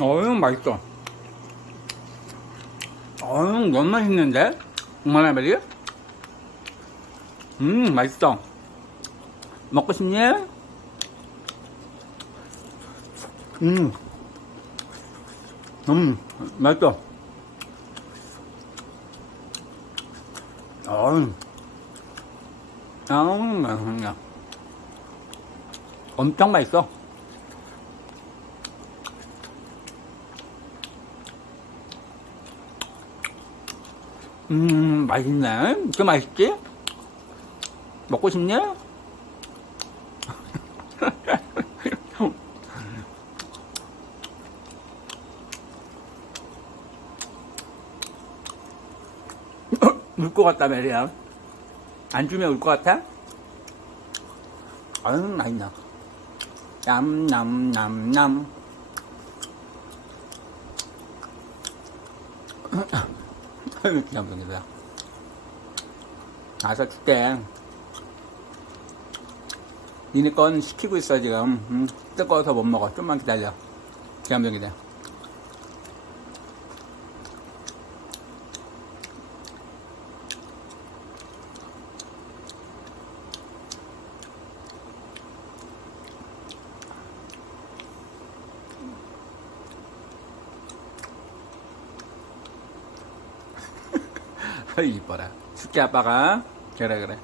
어휴, 맛있어. 어휴, 너무 맛있는데? 정말 말이야? 음, 맛있어. 먹고 싶니? 음. 음, 맛있어. 어휴. 아우, 맛있네. 엄청 맛있어. 음, 맛있네. 그 맛있지? 먹고 싶니? 울것 같다, 말이야. 안 주면 울 것 같아? 아유, 맛있나. 냠냠냠냠. 아유, 기남동이다. 알아서 줄게. 니네 건 시키고 있어, 지금. 음, 뜨거워서 못 먹어. 좀만 기다려. 기남동이다. 아이, 이뻐라. 숙제 아빠가. 그래, 그래.